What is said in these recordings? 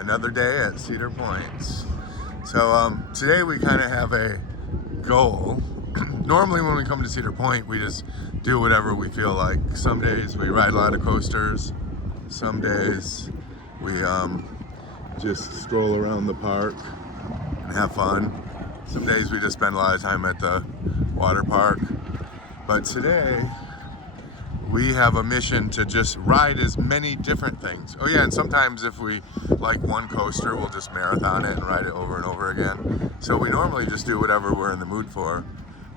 Another day at Cedar Point. So today we kind of have a goal. Normally when we come to Cedar Point, we just do whatever we feel like. Some days we ride a lot of coasters. Some days we just stroll around the park and have fun. Some days we just spend a lot of time at the water park. But today we have a mission to just ride as many different things. Oh yeah, and sometimes if we like one coaster, we'll just marathon it and ride it over and over again. So we normally just do whatever we're in the mood for.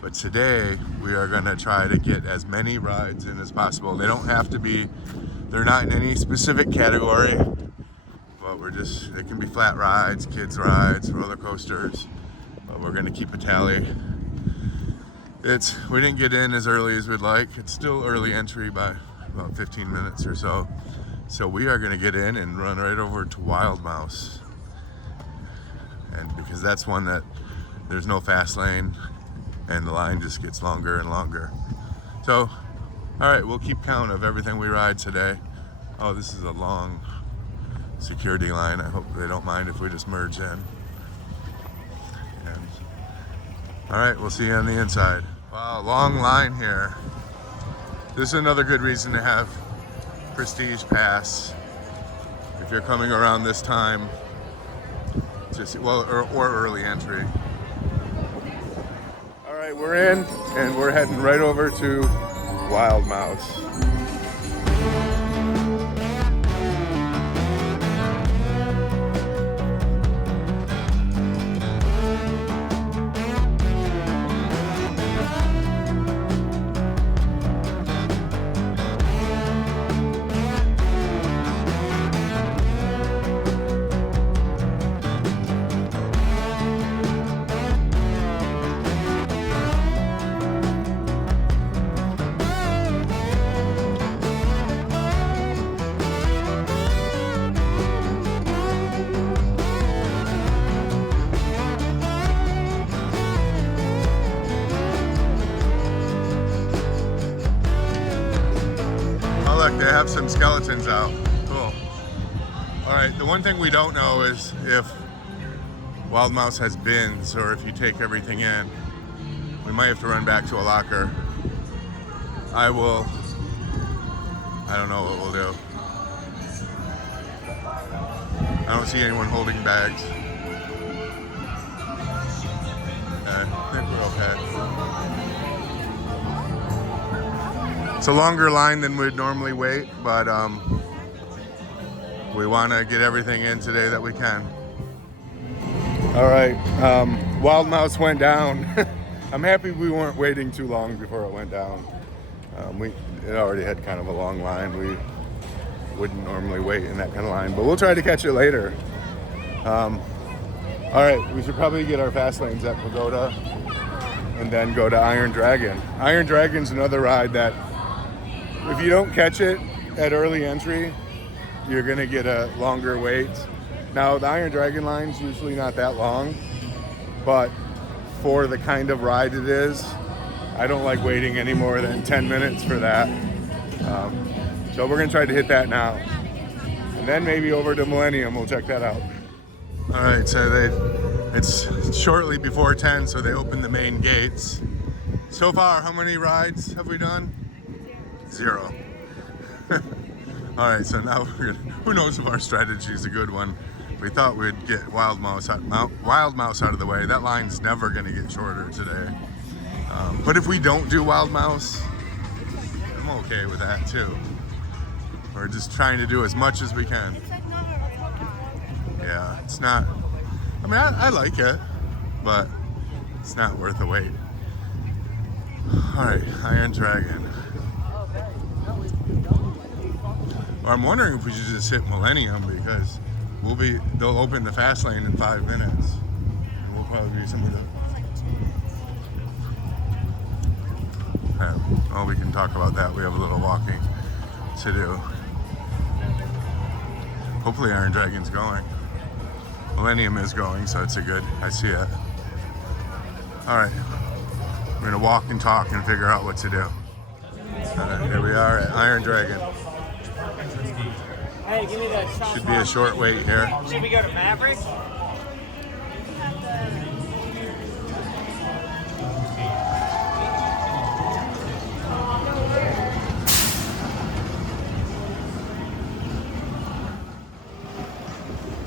But today we are gonna try to get as many rides in as possible. They don't have to be, they're not in any specific category, but it can be flat rides, kids rides, roller coasters, but we're gonna keep a tally. We didn't get in as early as we'd like. It's still early entry by about 15 minutes or so. So we are gonna get in and run right over to Wild Mouse. And because that's one that there's no fast lane and the line just gets longer and longer. So, all right, we'll keep count of everything we ride today. Oh, this is a long security line. I hope they don't mind if we just merge in. And, all right, we'll see you on the inside. Wow, long line here. This is another good reason to have Prestige Pass if you're coming around this time. Or early entry. All right, we're in and we're heading right over to Wild Mouse. Look, they have some skeletons out. Cool. All right, the one thing we don't know is if Wild Mouse has bins or if you take everything in. We might have to run back to a locker. I don't know what we'll do. I don't see anyone holding bags. I think we're okay. It's a longer line than we'd normally wait, but we want to get everything in today that we can. All right, Wild Mouse went down. I'm happy we weren't waiting too long before it went down. It already had kind of a long line. We wouldn't normally wait in that kind of line, but we'll try to catch it later. All right, we should probably get our fast lanes at Pagoda and then go to Iron Dragon. Iron Dragon's another ride that if you don't catch it at early entry, you're gonna get a longer wait. Now, the Iron Dragon line's usually not that long, but for the kind of ride it is, I don't like waiting any more than 10 minutes for that. So we're gonna try to hit that now. And then maybe over to Millenium, we'll check that out. All right, so it's shortly before 10, so they opened the main gates. So far, how many rides have we done? 0. All right, so now who knows if our strategy is a good one. We thought we'd get Wild Mouse out of the way. That line's never gonna get shorter today. But if we don't do Wild Mouse, I'm okay with that too. We're just trying to do as much as we can. Yeah, it's not, I mean, I like it, but it's not worth the wait. All right, Iron Dragon. I'm wondering if we should just hit Millenium because they'll open the fast lane in 5 minutes. And we'll probably be some of the. Well, we can talk about that. We have a little walking to do. Hopefully Iron Dragon's going. Millenium is going, so it's I see it. All right, we're gonna walk and talk and figure out what to do. Here we are at Iron Dragon. Hey, give me that shot. Should be a short wait here. Should we go to Maverick?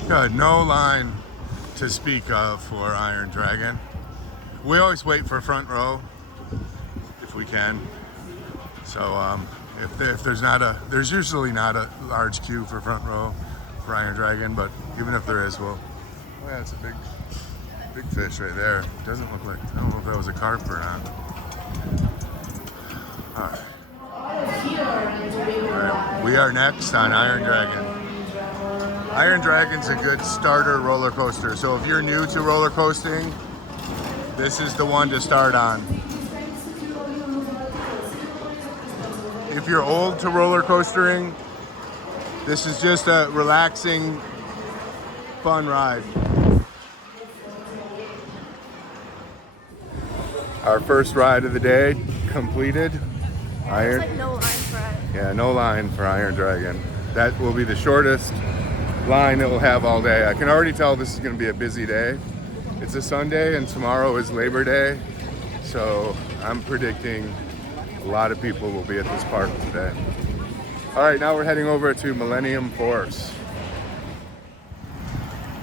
Good, no line to speak of for Iron Dragon. We always wait for front row if we can. So if there's usually not a large queue for front row for Iron Dragon, but even if there is, well, oh yeah, it's a big fish right there. It doesn't look like, I don't know if that was a carp or not. All right. We are next on Iron Dragon. Iron Dragon's a good starter roller coaster. So if you're new to roller coasting, this is the one to start on. If you're old to roller coastering, this is just a relaxing, fun ride. Our first ride of the day completed. Iron. It's like no line for us. Yeah, no line for Iron Dragon. That will be the shortest line it will have all day. I can already tell this is going to be a busy day. It's a Sunday and tomorrow is Labor Day, so I'm predicting a lot of people will be at this park today. All right, now we're heading over to Millenium Force.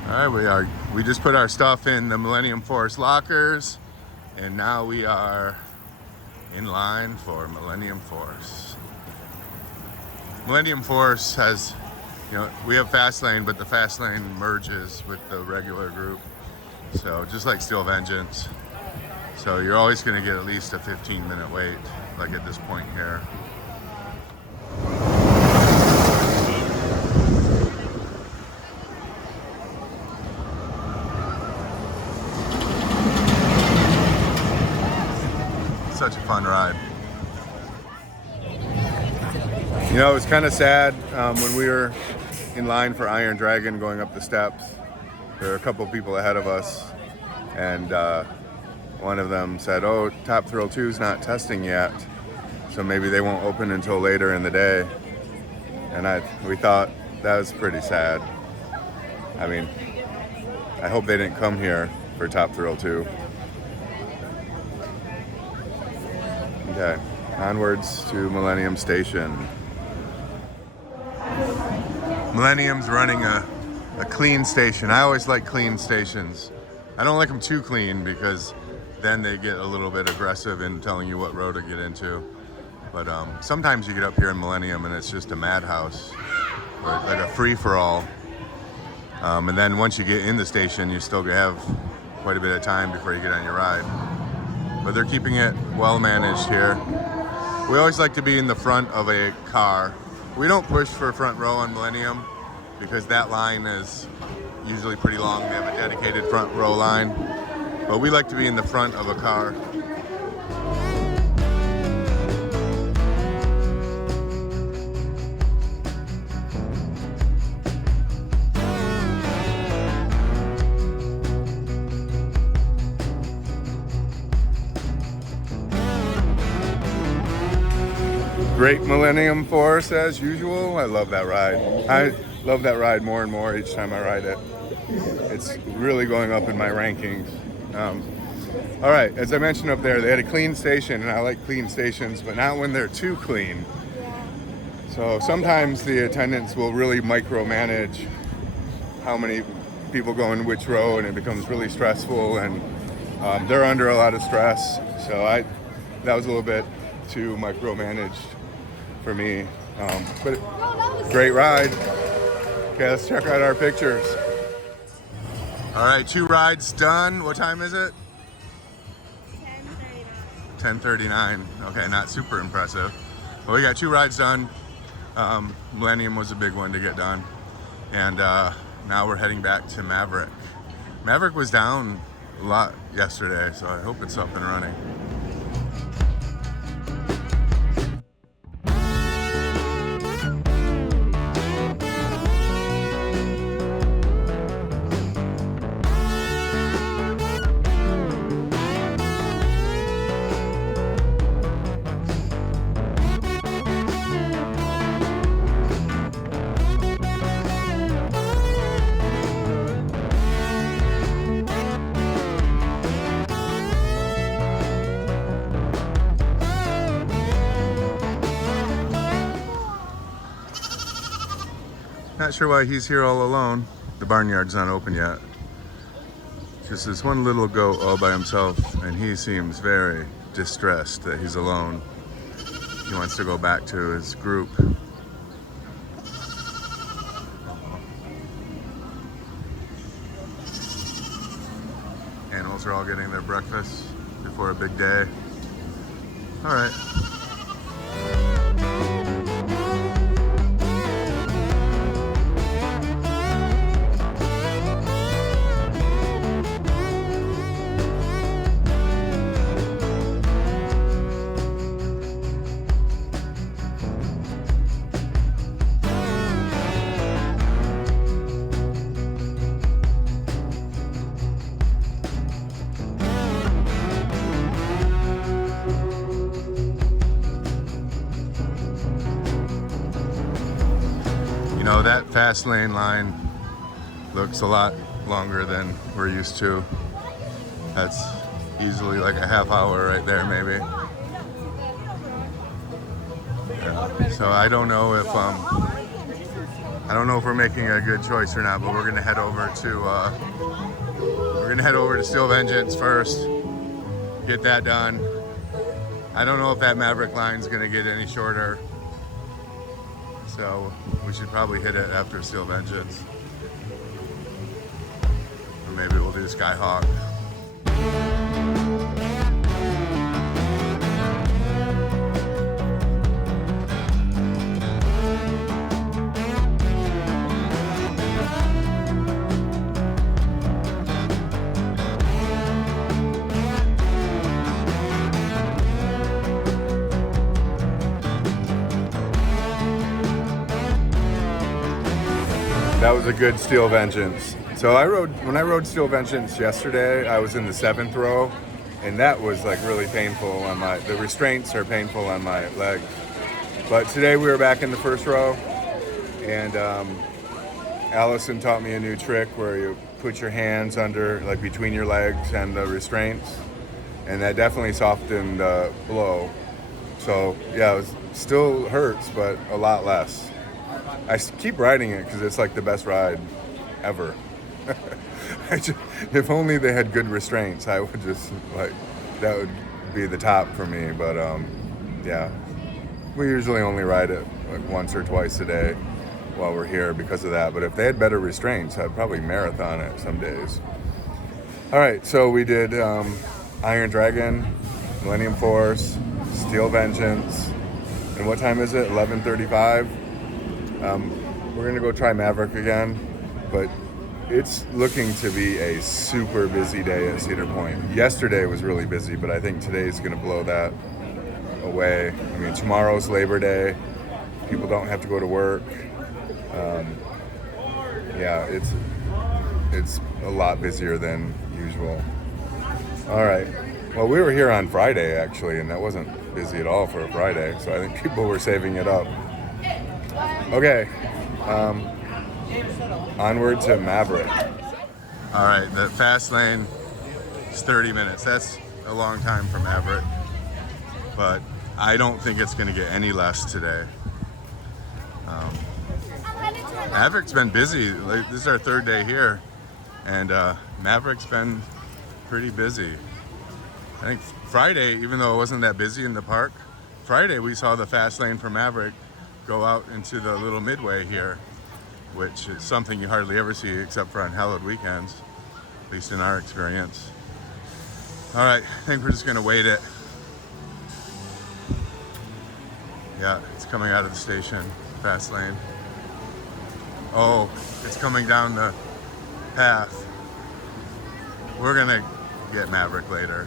All right, we just put our stuff in the Millenium Force lockers, and now we are in line for Millenium Force. Millenium Force has, you know, we have fast lane, but the fast lane merges with the regular group. So just like Steel Vengeance. So you're always going to get at least a 15-minute wait, like at this point here. Such a fun ride. You know, it was kind of sad when we were in line for Iron Dragon going up the steps. There were a couple people ahead of us, and one of them said, "Oh, Top Thrill 2 is not testing yet, so maybe they won't open until later in the day." And we thought that was pretty sad. I mean, I hope they didn't come here for Top Thrill 2. Okay, onwards to Millenium Station. Millenium's running a clean station. I always like clean stations. I don't like them too clean because then they get a little bit aggressive in telling you what road to get into. But sometimes you get up here in Millenium and it's just a madhouse, like a free-for-all. And then once you get in the station, you still have quite a bit of time before you get on your ride. But they're keeping it well managed here. We always like to be in the front of a car. We don't push for front row on Millenium because that line is usually pretty long. They have a dedicated front row line, but we like to be in the front of a car. Great Millenium Force as usual. I love that ride. I love that ride more and more each time I ride it. It's really going up in my rankings. All right, as I mentioned up there, they had a clean station, and I like clean stations, but not when they're too clean. So sometimes the attendants will really micromanage how many people go in which row, and it becomes really stressful, and they're under a lot of stress. So that was a little bit too micromanaged for me, but great ride. Okay, let's check out our pictures. All right, 2 rides done. What time is it? 10:39. Okay, not super impressive. Well, we got 2 rides done. Millenium was a big one to get done. And now we're heading back to Maverick. Maverick was down a lot yesterday, so I hope it's up and running. Not sure why he's here all alone. The barnyard's not open yet. Just this one little goat all by himself, and he seems very distressed that he's alone. He wants to go back to his group. Animals are all getting their breakfast before a big day. All right. You know, that fast lane line looks a lot longer than we're used to. That's easily like a half hour right there, maybe. Yeah. So I don't know if we're making a good choice or not, but we're gonna head over to Steel Vengeance first. Get that done. I don't know if that Maverick line's gonna get any shorter. So we should probably hit it after Steel Vengeance. Or maybe we'll do Skyhawk. That was a good Steel Vengeance. So when I rode Steel Vengeance yesterday, I was in the 7th row, and that was like really painful on the restraints are painful on my legs. But today we were back in the 1st row, and Allison taught me a new trick where you put your hands under, like between your legs and the restraints, and that definitely softened the blow. So yeah, it still hurts, but a lot less. I keep riding it because it's like the best ride ever. If only they had good restraints, I would just that would be the top for me. But yeah, we usually only ride it like once or twice a day while we're here because of that. But if they had better restraints, I'd probably marathon it some days. All right, so we did Iron Dragon, Millenium Force, Steel Vengeance, and what time is it? 11:35. We're gonna go try Maverick again, but it's looking to be a super busy day at Cedar Point. Yesterday was really busy, but I think today's gonna blow that away. I mean, tomorrow's Labor Day. People don't have to go to work. Yeah, it's a lot busier than usual. All right. Well, we were here on Friday actually, and that wasn't busy at all for a Friday. So I think people were saving it up. Okay, onward to Maverick. All right, the fast lane is 30 minutes. That's a long time for Maverick, but I don't think it's going to get any less today. Maverick's been busy. This is our 3rd day here, and Maverick's been pretty busy. I think Friday, even though it wasn't that busy in the park, Friday we saw the fast lane for Maverick go out into the little midway here, which is something you hardly ever see except for on hallowed weekends, at least in our experience. All right, I think we're just gonna wait it. Yeah, it's coming out of the station, fast lane. Oh, it's coming down the path. We're gonna get Maverick later.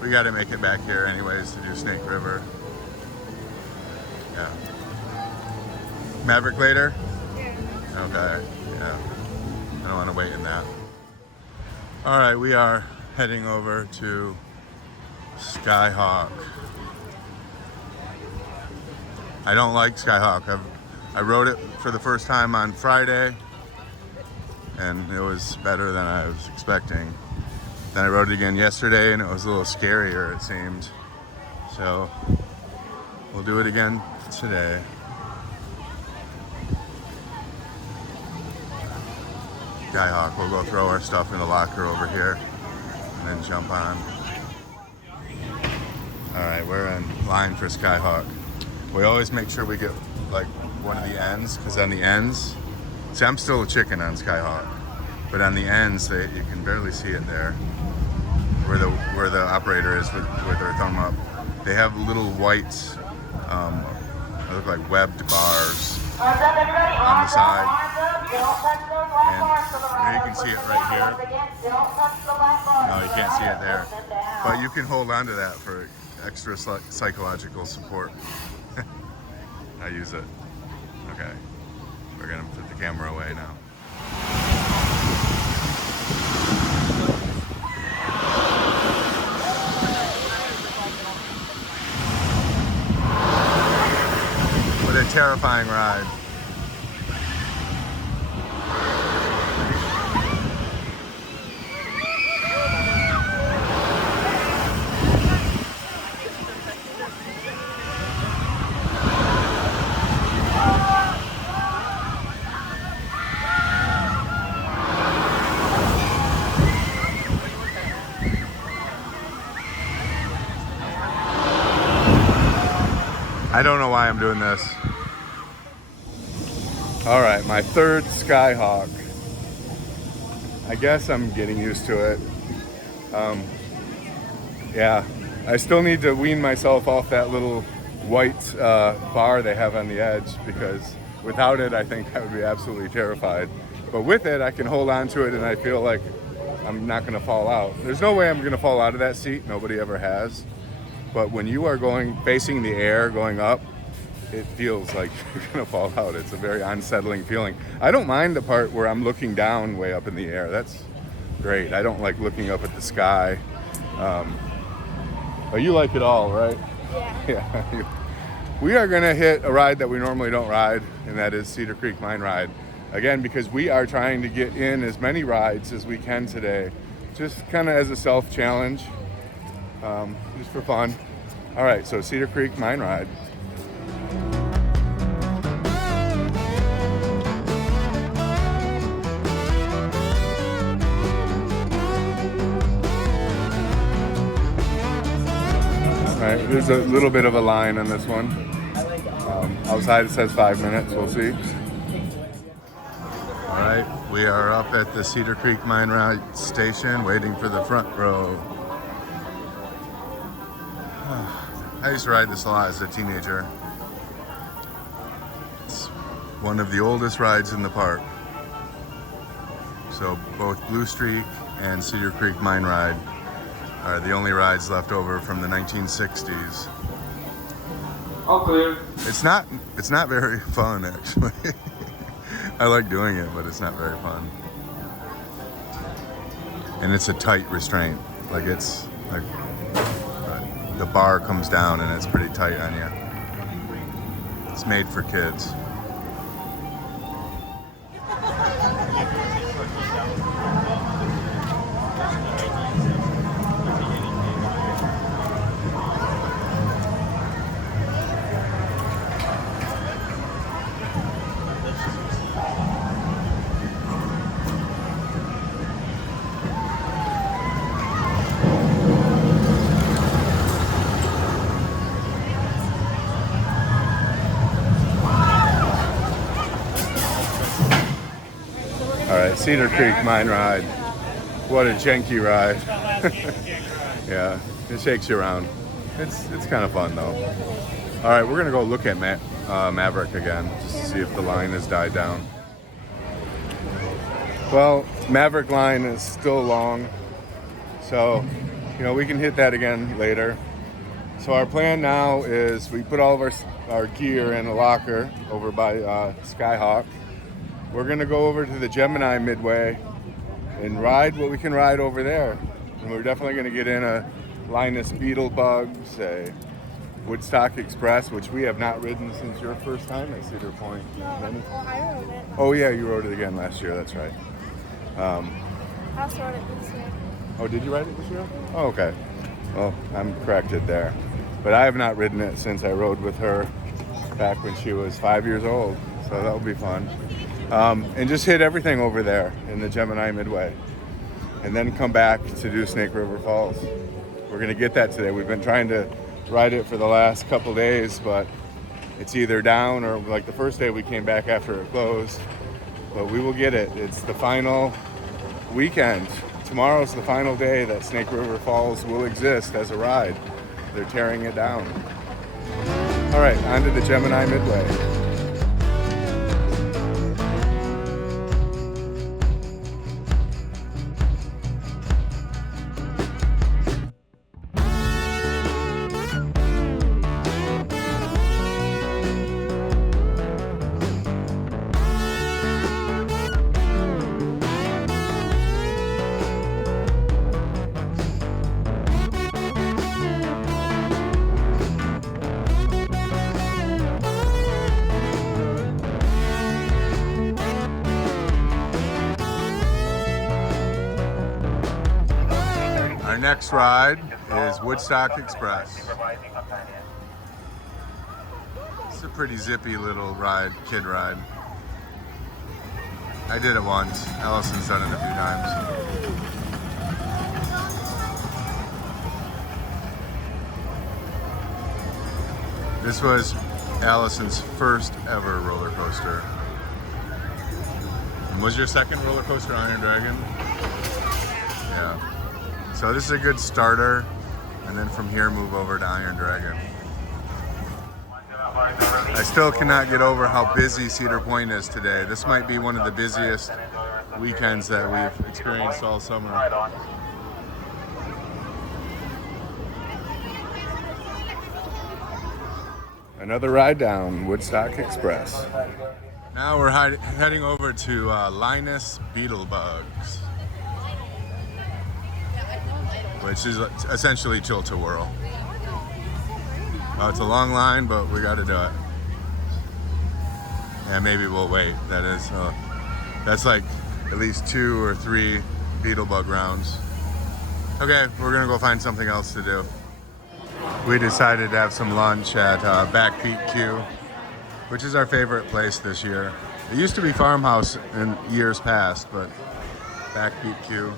We gotta make it back here anyways to do Snake River. Yeah. Maverick later? Yeah. Okay, yeah. I don't want to wait in that. All right, we are heading over to Skyhawk. I don't like Skyhawk. I rode it for the first time on Friday, and it was better than I was expecting. Then I rode it again yesterday, and it was a little scarier, it seemed. So we'll do it again today. Skyhawk. We'll go throw our stuff in the locker over here and then jump on. All right, we're in line for Skyhawk. We always make sure we get like one of the ends, because on the ends, see, I'm still a chicken on Skyhawk, but on the ends, you can barely see it there, where the operator is with their thumb up. They have little white, they look like webbed bars on the side, and you can see it right here. No, you can't see it there, but you can hold on to that for extra psychological support. I use it. Okay, we're gonna put the camera away now. What a terrifying ride. I don't know why I'm doing this. All right, my third Skyhawk. I guess I'm getting used to it. Yeah, I still need to wean myself off that little white bar they have on the edge, because without it, I think I would be absolutely terrified. But with it, I can hold on to it and I feel like I'm not gonna fall out. There's no way I'm gonna fall out of that seat. Nobody ever has. But when you are facing the air, going up, it feels like you're gonna fall out. It's a very unsettling feeling. I don't mind the part where I'm looking down way up in the air. That's great. I don't like looking up at the sky. Oh, you like it all, right? Yeah. Yeah. We are gonna hit a ride that we normally don't ride, and that is Cedar Creek Mine Ride. Again, because we are trying to get in as many rides as we can today, just kind of as a self-challenge. Just for fun. All right, so Cedar Creek Mine Ride. All right, there's a little bit of a line on this one. Outside it says 5 minutes, we'll see. All right, we are up at the Cedar Creek Mine Ride station waiting for the front row. I used to ride this a lot as a teenager. It's one of the oldest rides in the park. So both Blue Streak and Cedar Creek Mine Ride are the only rides left over from the 1960s. All clear. It's not very fun, actually. I like doing it, but it's not very fun. And it's a tight restraint. Like, it's like the bar comes down and it's pretty tight on you. It's made for kids. Cedar Creek Mine Ride. What a janky ride. Yeah, it shakes you around. It's kind of fun though. All right, we're gonna go look at Maverick again, just to see if the line has died down. Well, Maverick line is still long, so we can hit that again later. So our plan now is we put all of our gear in a locker over by Skyhawk. We're gonna go over to the Gemini Midway and ride what we can ride over there. And we're definitely gonna get in a Linus Beetlebugs, a Woodstock Express, which we have not ridden since your first time at Cedar Point. No, well, I rode it. Oh yeah, you rode it again last year, that's right. I also rode it this year. Oh, did you ride it this year? Oh, okay. Well, I'm corrected there. But I have not ridden it since I rode with her back when she was 5 years old. So that'll be fun. and just hit everything over there in the Gemini Midway, and then come back to do Snake River Falls. We're gonna get that today. We've been trying to ride it for the last couple days, but it's either down or like the first day we came back after it closed. But we will get it. It's the final weekend. Tomorrow's the final day that Snake River Falls will exist as a ride. They're tearing it down. All right, on to the Gemini Midway. Our next ride is Woodstock Express. It's a pretty zippy little ride, kid ride. I did it once. Allison's done it a few times. This was Allison's first ever roller coaster. And was your second roller coaster Iron Dragon? Yeah. So this is a good starter, and then from here move over to Iron Dragon. I still cannot get over how busy Cedar Point is today. This might be one of the busiest weekends that we've experienced all summer. Another ride down Woodstock Express. Now we're heading over to Linus Beetlebugs, which is essentially Tilt-A-Whirl. It's a long line, but we got to do it. Yeah, maybe we'll wait. That's like at least 2 or 3 Beetlebug rounds. Okay, we're gonna go find something else to do. We decided to have some lunch at Backbeat Q, which is our favorite place this year. It used to be Farmhouse in years past, but Backbeat Q.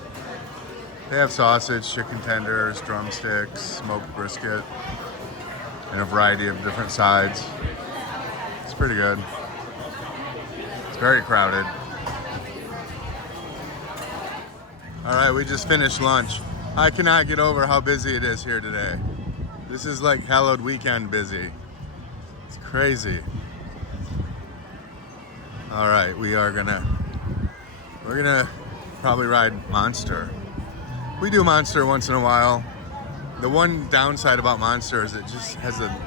They have sausage, chicken tenders, drumsticks, smoked brisket, and a variety of different sides. It's pretty good. It's very crowded. All right, we just finished lunch. I cannot get over how busy it is here today. This is like hallowed weekend busy. It's crazy. All right, we're gonna probably ride Monster. We do Monster once in a while. The one downside about Monster is it just has a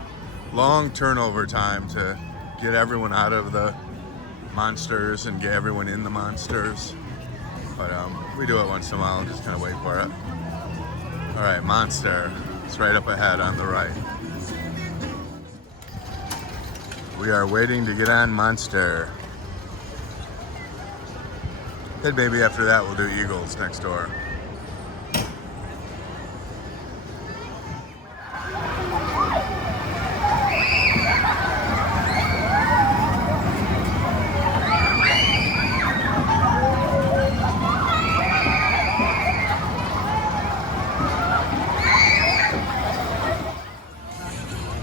long turnover time to get everyone out of the Monsters and get everyone in the Monsters. But we do it once in a while and just kind of wait for it. All right, Monster. It's right up ahead on the right. We are waiting to get on Monster. Then maybe after that we'll do Eagles next door.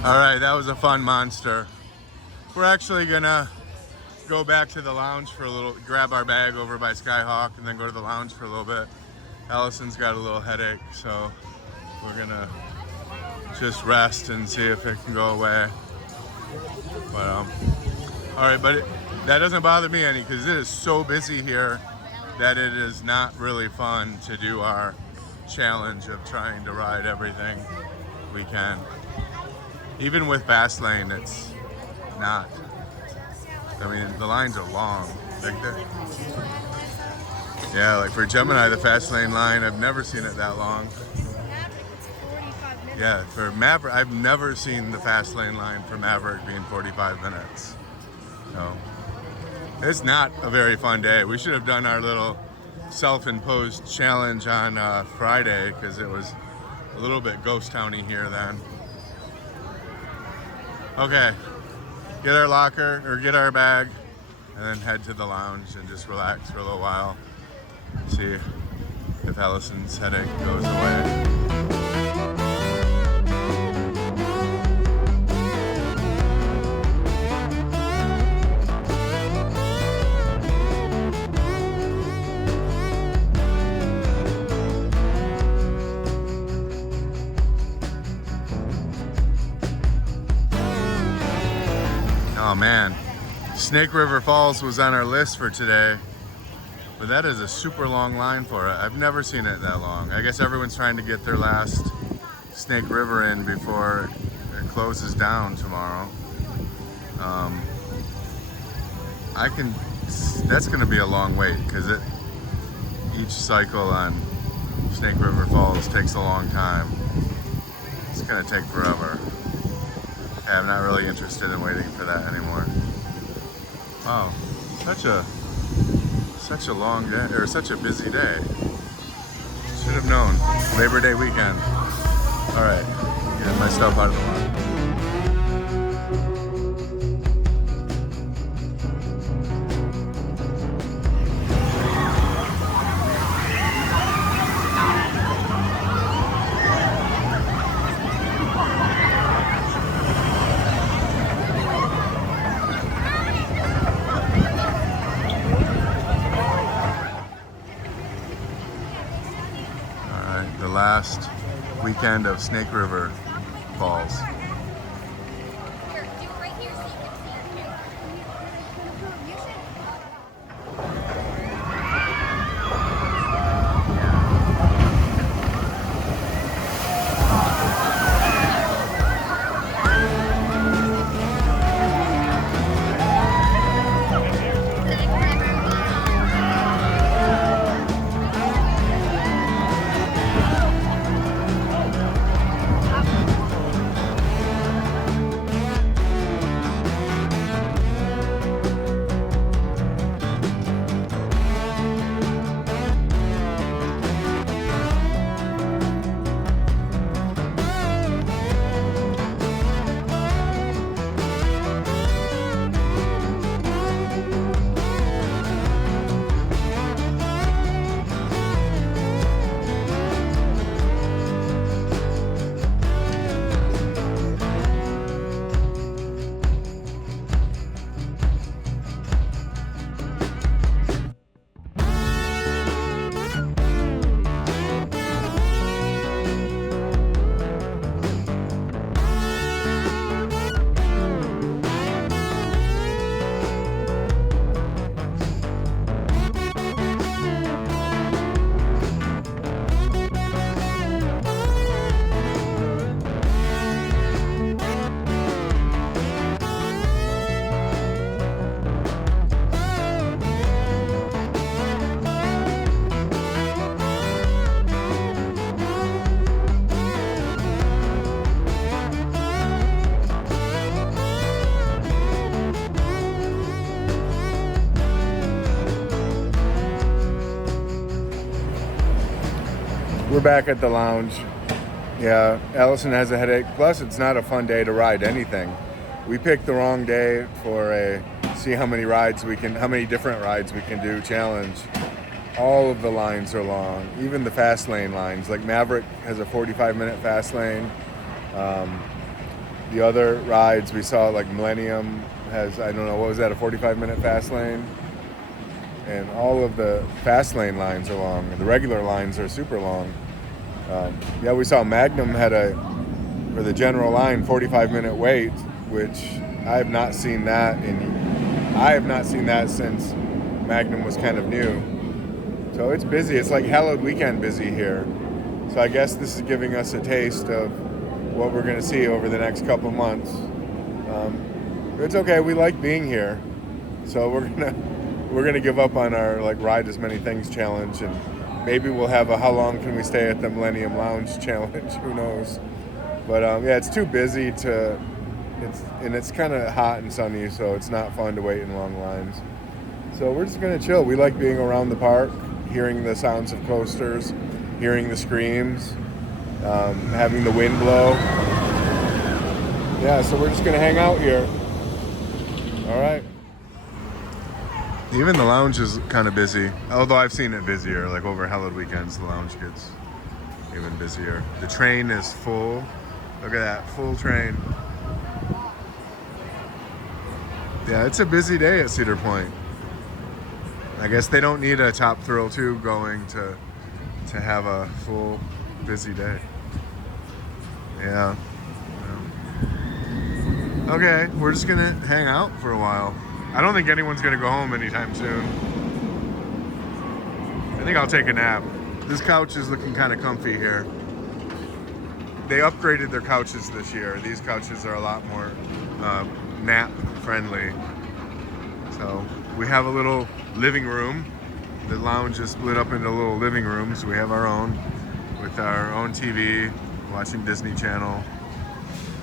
All right, that was a fun Monster. We're actually gonna go back to the lounge for a little, grab our bag over by Skyhawk, and then go to the lounge for a little bit. Allison's got a little headache, so we're gonna just rest and see if it can go away. But all right, but that doesn't bother me any, because it is so busy here that it is not really fun to do our challenge of trying to ride everything we can. Even with fast lane, it's not. I mean, the lines are long. Yeah, like for Gemini, the fast lane line, I've never seen it that long. Yeah, for Maverick, I've never seen the fast lane line for Maverick being 45 minutes. So, it's not a very fun day. We should have done our little self-imposed challenge on Friday, because it was a little bit ghost towny here then. Okay, get our locker, or get our bag, and then head to the lounge and just relax for a little while. See if Allison's headache goes away. Oh man, Snake River Falls was on our list for today, but that is a super long line for it. I've never seen it that long. I guess everyone's trying to get their last Snake River in before it closes down tomorrow. That's gonna be a long wait because each cycle on Snake River Falls takes a long time. It's gonna take forever. I'm not really interested in waiting for that anymore. Wow, such a long day, or such a busy day. Should have known. Labor Day weekend. All right, get my stuff out of the way. Last weekend of Snake River Falls. We're back at the lounge. Yeah, Allison has a headache. Plus, it's not a fun day to ride anything. We picked the wrong day for a see how many different rides we can do challenge. All of the lines are long, even the fast lane lines. Like Maverick has a 45-minute fast lane. The other rides we saw, like Millenium has, I don't know, what was that, a 45-minute fast lane? And all of the fast lane lines are long. The regular lines are super long. Yeah, we saw Magnum had for the general line, 45-minute wait, which I have not seen that since Magnum was kind of new. So it's busy. It's like hallowed weekend busy here. So I guess this is giving us a taste of what we're going to see over the next couple months. It's okay. We like being here. So we're gonna give up on our ride as many things challenge, and maybe we'll have a how long can we stay at the Millenium Lounge challenge. Who knows? But yeah, it's too busy it's kind of hot and sunny, so it's not fun to wait in long lines. So we're just gonna chill. We like being around the park, hearing the sounds of coasters, hearing the screams, having the wind blow. Yeah, so we're just gonna hang out here. All right. Even the lounge is kind of busy. Although I've seen it busier, like over hallowed weekends, the lounge gets even busier. The train is full. Look at that, full train. Yeah, it's a busy day at Cedar Point. I guess they don't need a Top Thrill 2 going to have a full busy day. Yeah. Okay, we're just gonna hang out for a while. I don't think anyone's gonna go home anytime soon. I think I'll take a nap. This couch is looking kind of comfy here. They upgraded their couches this year. These couches are a lot more nap friendly. So we have a little living room. The lounge is split up into little living rooms. We have our own with our own TV, watching Disney Channel.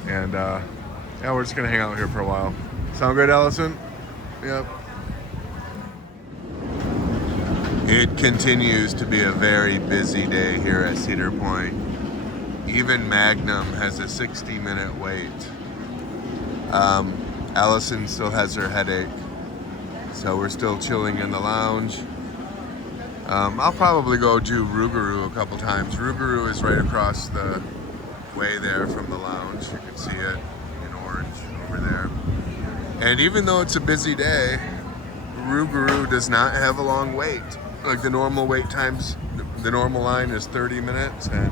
And yeah, we're just gonna hang out here for a while. Sound good, Allison? Yep. It continues to be a very busy day here at Cedar Point. Even Magnum has a 60-minute wait. Allison still has her headache, so we're still chilling in the lounge. I'll probably go do Rougarou a couple times. Rougarou is right across the way there from the lounge. You can see it in orange over there. And even though it's a busy day, Rougarou does not have a long wait. Like the normal wait times, the normal line is 30 minutes, and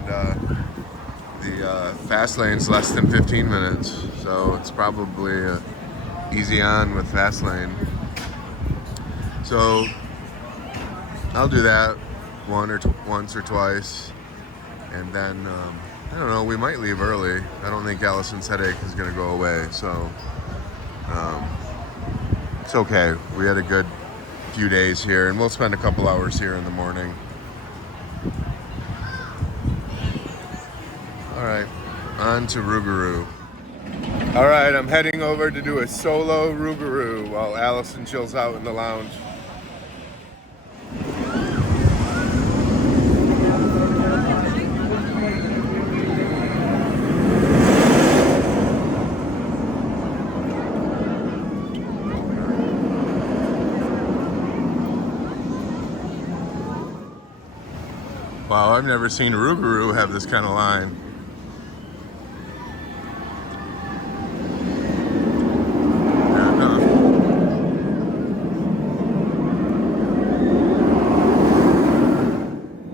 the fast lane's less than 15 minutes. So it's probably easy on with fast lane. So I'll do that once or twice, and then I don't know. We might leave early. I don't think Allison's headache is gonna go away, so it's okay. We had a good few days here, and we'll spend a couple hours here in the morning. All right, on to Rougarou. All right, I'm heading over to do a solo Rougarou while Allison chills out in the lounge. Wow, I've never seen Rougarou have this kind of line.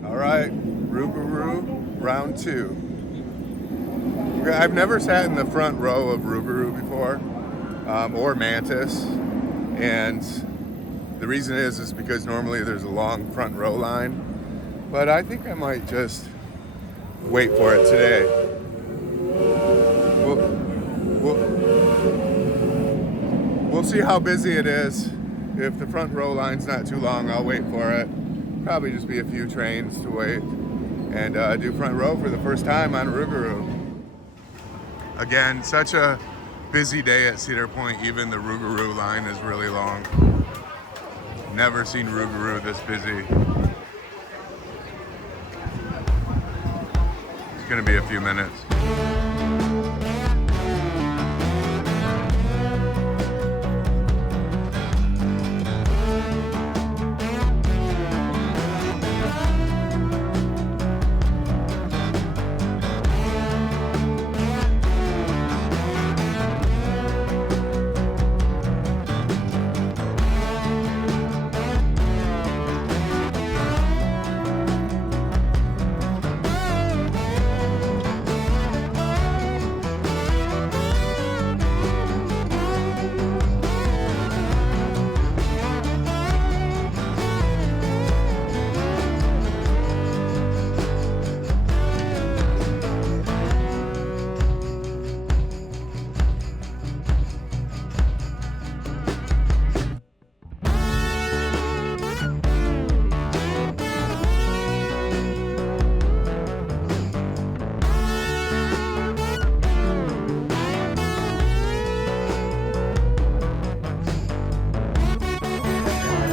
All right, Rougarou, round 2. I've never sat in the front row of Rougarou before, or Mantis, and the reason is because normally there's a long front row line. But I think I might just wait for it today. We'll see how busy it is. If the front row line's not too long, I'll wait for it. Probably just be a few trains to wait and do front row for the first time on Rougorou. Again, such a busy day at Cedar Point. Even the Rougarou line is really long. Never seen Rougarou this busy. It's gonna be a few minutes.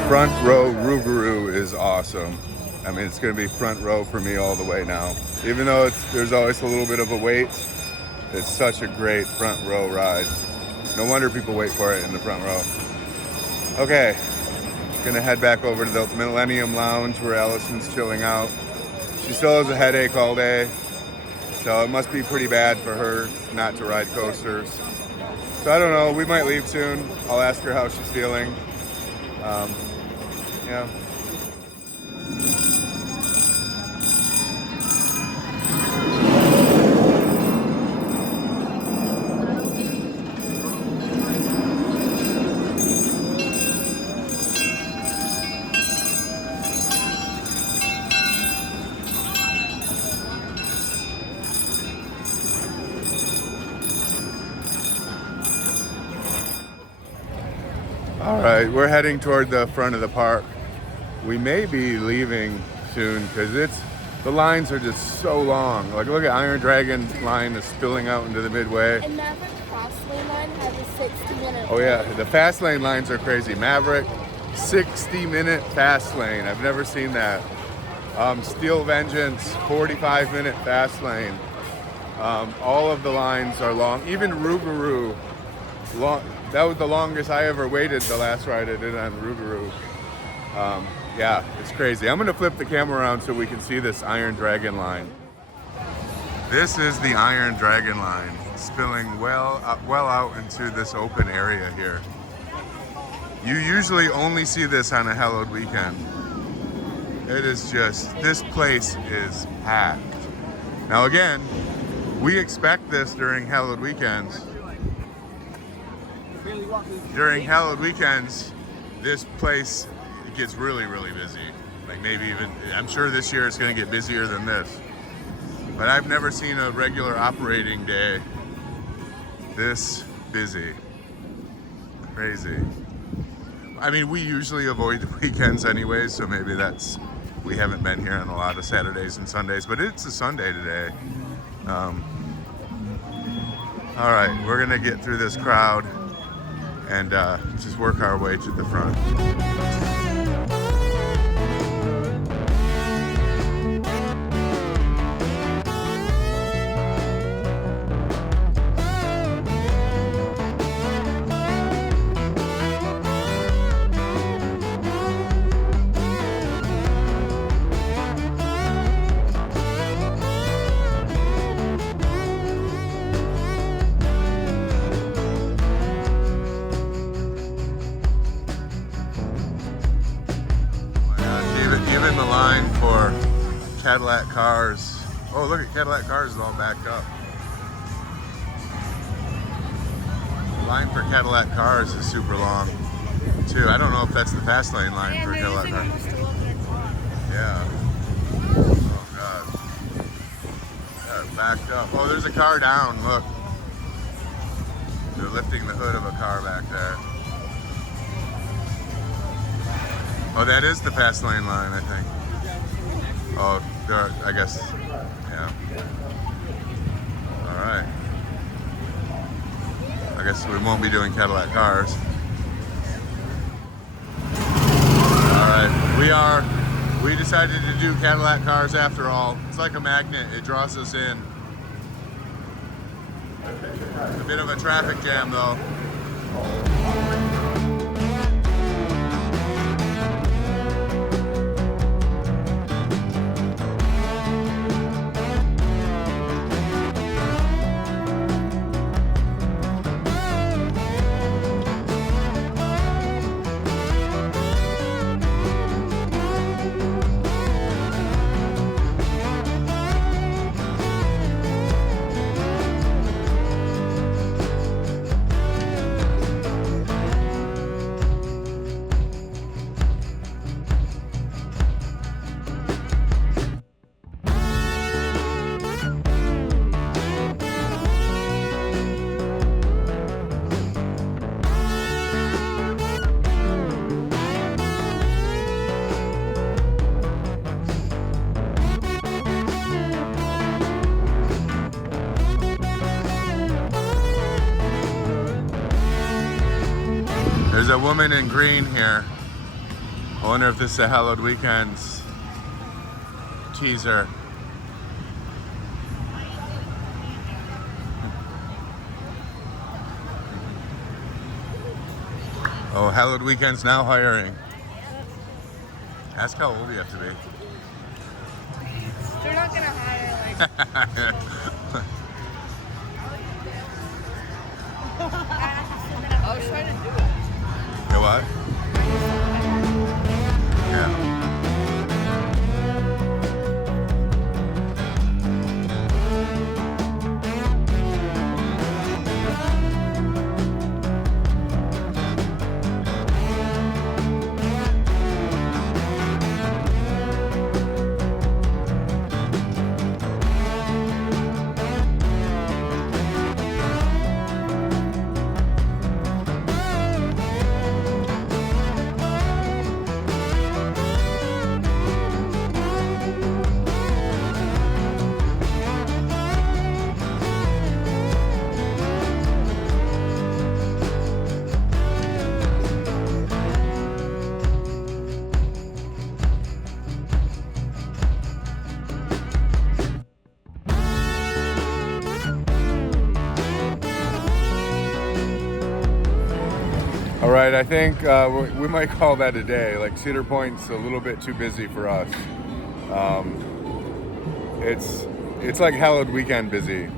Front row Rougarou is awesome. I mean, it's going to be front row for me all the way now. Even though there's always a little bit of a wait, it's such a great front row ride. No wonder people wait for it in the front row. Okay, Gonna head back over to the Millenium Lounge where Allison's chilling out. She still has a headache all day, so it must be pretty bad for her not to ride coasters. So I don't know, we might leave soon. I'll ask her how she's feeling. Yeah. All right, we're heading toward the front of the park. We may be leaving soon because the lines are just so long. Like, look at Iron Dragon line is spilling out into the midway. And Maverick Crossley line has a 60-minute. Oh yeah, the fast lane lines are crazy. Maverick, 60-minute fast lane. I've never seen that. Steel Vengeance, 45-minute fast lane. All of the lines are long. Even Rougarou, that was the longest I ever waited the last ride I did on Rougarou. Yeah, it's crazy. I'm gonna flip the camera around so we can see this Iron Dragon line. This is the Iron Dragon line, spilling well out into this open area here. You usually only see this on a hallowed weekend. It is just, this place is packed. Now again, we expect this during hallowed weekends. During hallowed weekends, this place gets really, really busy. Like maybe even, I'm sure this year it's gonna get busier than this. But I've never seen a regular operating day this busy. Crazy. I mean, we usually avoid the weekends anyways, so maybe that's, we haven't been here on a lot of Saturdays and Sundays, but it's a Sunday today. All right, we're gonna get through this crowd and just work our way to the front. Even the line for Cadillac Cars. Oh, look at Cadillac Cars is all backed up. The line for Cadillac Cars is super long too. I don't know if that's the fast lane line for Cadillac Cars. Yeah. Oh God. Yeah, backed up. Oh, there's a car down. Look. They're lifting the hood of a car back there. Oh, that is the fast lane line, I think. Oh, there, I guess, yeah. All right. I guess we won't be doing Cadillac Cars. All right, we decided to do Cadillac Cars after all. It's like a magnet, it draws us in. A bit of a traffic jam though. There's a woman in green here. I wonder if this is a Hallowed Weekends teaser. Oh, Hallowed Weekends now hiring. Ask how old you have to be. They're not gonna hire like. I was trying to do it. You know what? Yeah. All right, I think we might call that a day. Like Cedar Point's a little bit too busy for us. It's like hallowed weekend busy.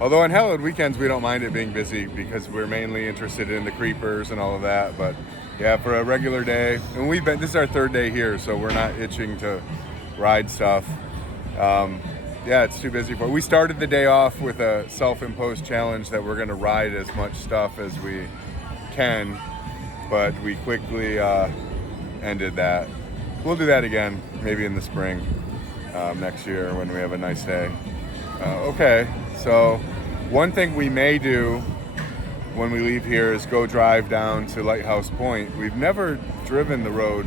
Although on hallowed weekends we don't mind it being busy because we're mainly interested in the creepers and all of that. But yeah, for a regular day, and this is our third day here, so we're not itching to ride stuff. Yeah, it's too busy for. We started the day off with a self-imposed challenge that we're going to ride as much stuff as we can. But we quickly ended that. We'll do that again, maybe in the spring next year when we have a nice day. Okay, so one thing we may do when we leave here is go drive down to Lighthouse Point. We've never driven the road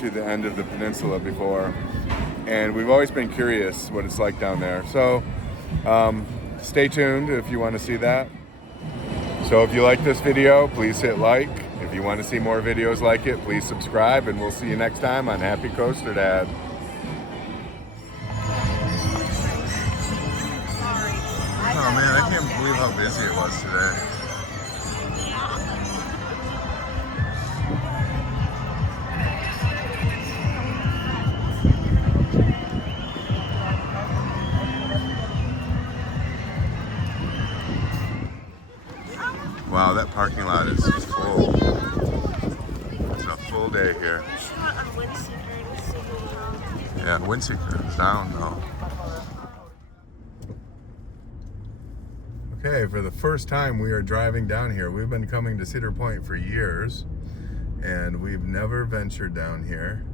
to the end of the peninsula before, and we've always been curious what it's like down there. So stay tuned if you want to see that. So if you like this video, please hit like. If you want to see more videos like it, please subscribe, and we'll see you next time on Happy Coaster Dad. Oh man, I can't believe how busy it was today. Wow, that parking lot is full. It's a full day here. Yeah, Windseeker is down though. Okay, for the first time we are driving down here. We've been coming to Cedar Point for years, and we've never ventured down here.